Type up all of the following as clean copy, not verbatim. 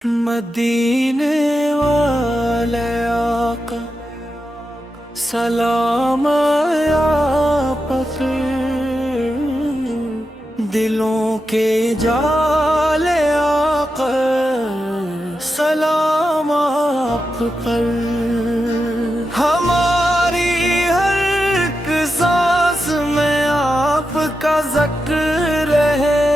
मदीने वाले आका सलाम आप पर, दिलों के जाले आका सलाम आप पर। हमारी हर एक सांस में आपका जिक्र है,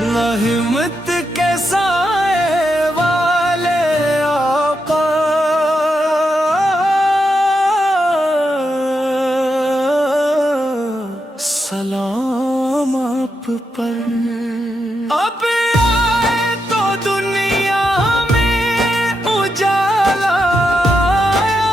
न हिम्मत के साए वाले आका सलाम आप पर। अब आए तो दुनिया में उजाला आया,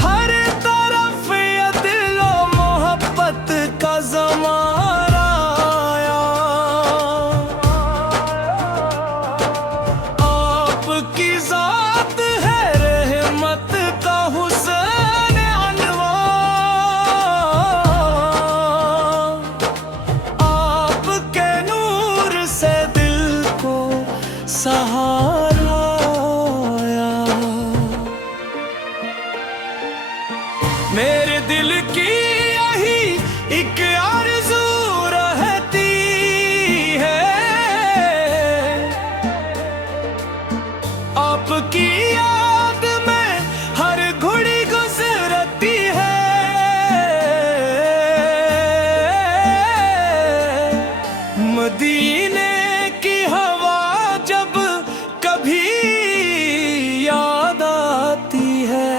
हर तरफ ये दिलो मोहब्बत का ज़माना आया। आपकी ज़ात है रहमत का हुस्न अनवार, आपके नूर से दिल को सहारा आया। मेरे दिल की यही एक आरज़ू रहती है, आपकी याद में हर घड़ी गुजरती है। मदीने की हवा जब कभी याद आती है,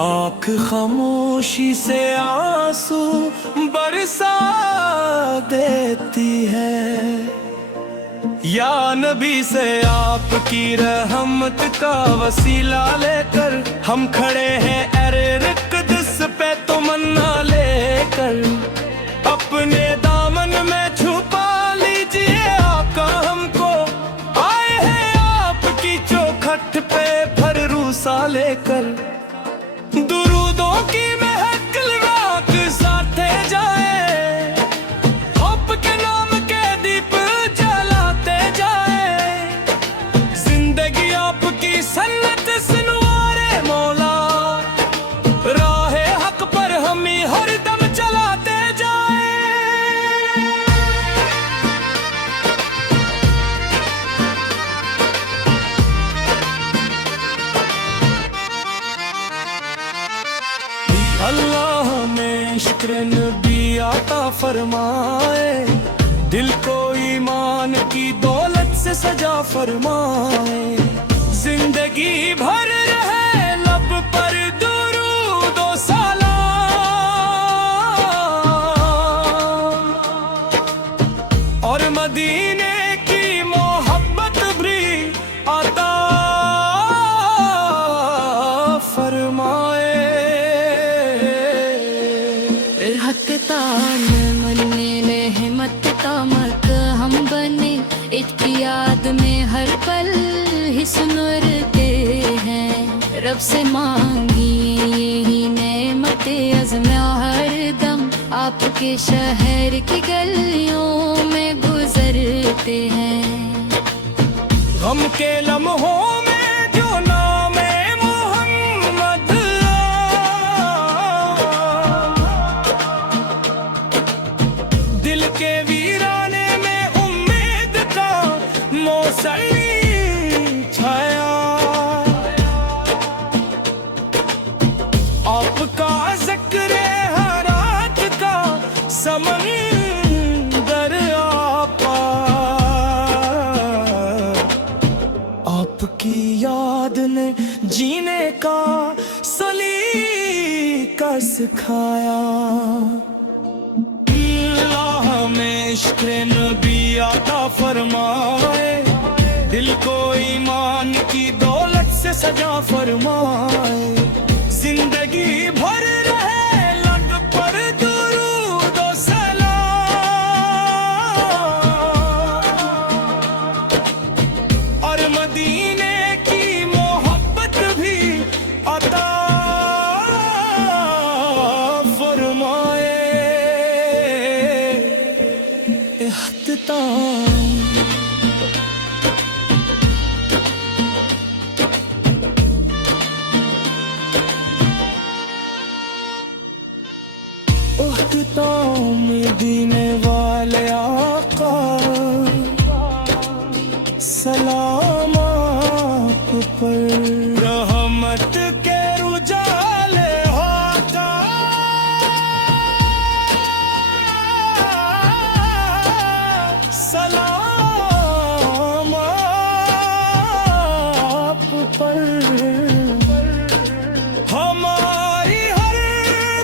आँख खामोशी से आंसू बरसा देती है। या नबी से आपकी रहमत का वसीला लेकर हम खड़े हैं अरे रिक्दस पे तमन्ना लेकर। अपने दामन में छुपा लीजिए आका हमको, आए हैं आपकी चौखट पे फरूसा लेकर। दुरूदों की महक रात साथे जाए, आपके नाम के दीप जलाते जाए। जिंदगी आपकी सन्नत सुनवारे मौला, राहे हक पर हम ही हर दम चलाते जाए। अल्लाह में शुक्र नबी आता फरमाए, दिल को ईमान की दौलत से सजा फरमाए। जिंदगी भर रहे लब पर दुरूद व सलाम, और मदीने की मोहब्बत भी अता फरमाए। रहमत का मत हम बने, इसकी याद में हर पल ही सुनते हैं। रब से मांगी यही नेमत अज़्मा हर दम, आपके शहर की गलियों में गुजरते हैं। गम के लम्हों में जो नाम मोहम्मद दिल के वीराने में उम्मीद का मौसम छाया। आपका ज़िक्र हरात का समंदर आपा, आपकी याद ने जीने का सलीका सिखाया। में शुक्र नबी आता फरमाए, दिल को ईमान की दौलत से सजा फरमाए। जिंदगी भर रहे लग पर दुरूद व सलाम, और मदीने की मोहब्बत भी अता फरमाए। लिखता हूँ। उठता मदीने वाले आका, सलाम आप पर। रहमत के उजाले होता, सलाम आप पर। हमारी हर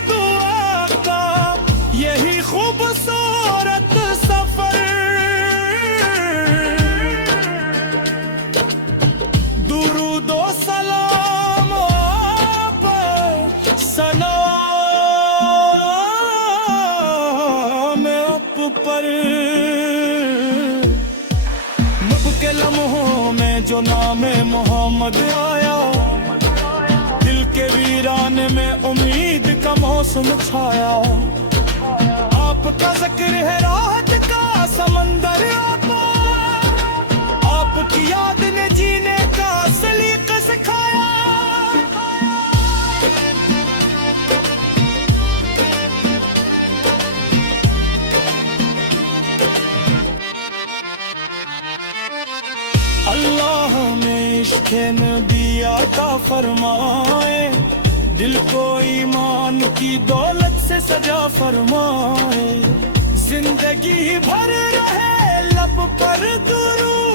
दुआ का यही खूबसूरत सफर, दुरूदो सलाम आप सलाम आप पर। नब के लम्हों में जो नाम मोहम्मद आया, दिल के वीराने में उम्मीद का मौसम छाया। आपका जिक्र है राहत का समंदर आपा, आपकी याद ने जीने का सलीका सिखाया। अल्लाह में इश्क़ नबी आता फरमाए, दिल को ईमान की दौलत से सजा फरमाए। जिंदगी भर रहे लब पर दुरूद,